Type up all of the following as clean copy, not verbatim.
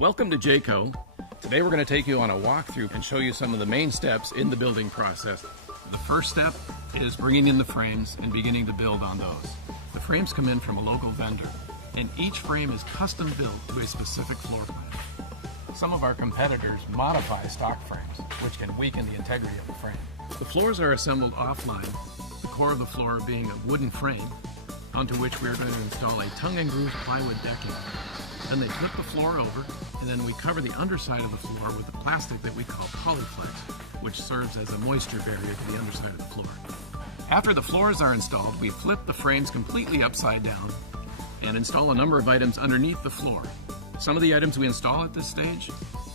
Welcome to Jayco. Today we're going to take you on a walkthrough and show you some of the main steps in the building process. The first step is bringing in the frames and beginning to build on those. The frames come in from a local vendor, and each frame is custom built to a specific floor plan. Some of our competitors modify stock frames, which can weaken the integrity of the frame. The floors are assembled offline, the core of the floor being a wooden frame, onto which we are going to install a tongue and groove plywood decking. Then they flip the floor over, and then we cover the underside of the floor with a plastic that we call Polyflex, which serves as a moisture barrier to the underside of the floor. After the floors are installed, we flip the frames completely upside down and install a number of items underneath the floor. Some of the items we install at this stage: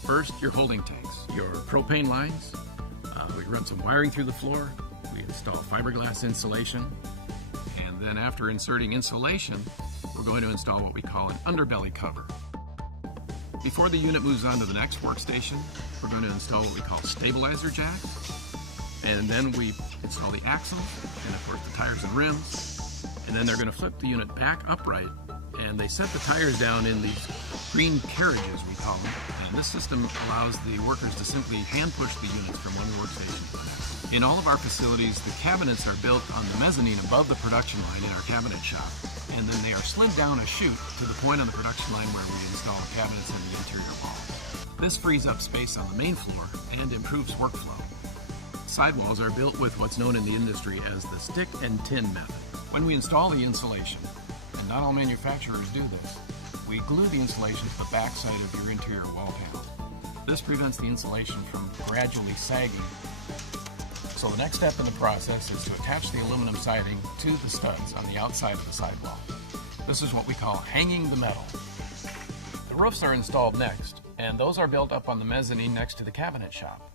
first, your holding tanks, your propane lines. We run some wiring through the floor. We install fiberglass insulation. And then after inserting insulation, we're going to install what we call an underbelly cover. Before the unit moves on to the next workstation, we're going to install what we call stabilizer jacks. And then we install the axles and of course the tires and rims. And then they're going to flip the unit back upright, and they set the tires down in these green carriages, we call them. And this system allows the workers to simply hand push the units from one workstation to the next. In all of our facilities, the cabinets are built on the mezzanine above the production line in our cabinet shop, and then they are slid down a chute to the point on the production line where we install cabinets in the interior wall. This frees up space on the main floor and improves workflow. Sidewalls are built with what's known in the industry as the stick and tin method. When we install the insulation, and not all manufacturers do this, we glue the insulation to the back side of your interior wall panel. This prevents the insulation from gradually sagging. So the next step in the process is to attach the aluminum siding to the studs on the outside of the sidewall. This is what we call hanging the metal. The roofs are installed next, and those are built up on the mezzanine next to the cabinet shop.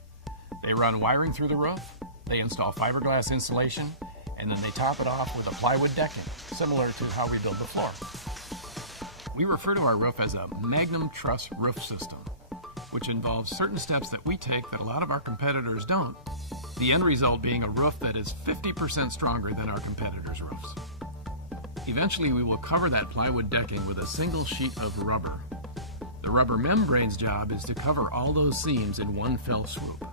They run wiring through the roof, they install fiberglass insulation, and then they top it off with a plywood decking, similar to how we build the floor. We refer to our roof as a Magnum Truss roof system, which involves certain steps that we take that a lot of our competitors don't. The end result being a roof that is 50% stronger than our competitors' roofs. Eventually, we will cover that plywood decking with a single sheet of rubber. The rubber membrane's job is to cover all those seams in one fell swoop.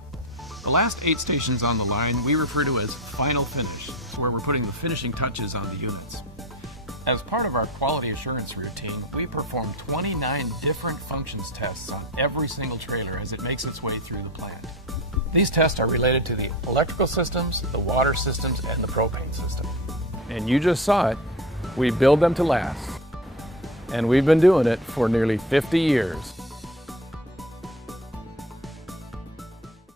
The last 8 stations on the line we refer to as final finish, where we're putting the finishing touches on the units. As part of our quality assurance routine, we perform 29 different functions tests on every single trailer as it makes its way through the plant. These tests are related to the electrical systems, the water systems, and the propane system. And you just saw it. We build them to last. And we've been doing it for nearly 50 years.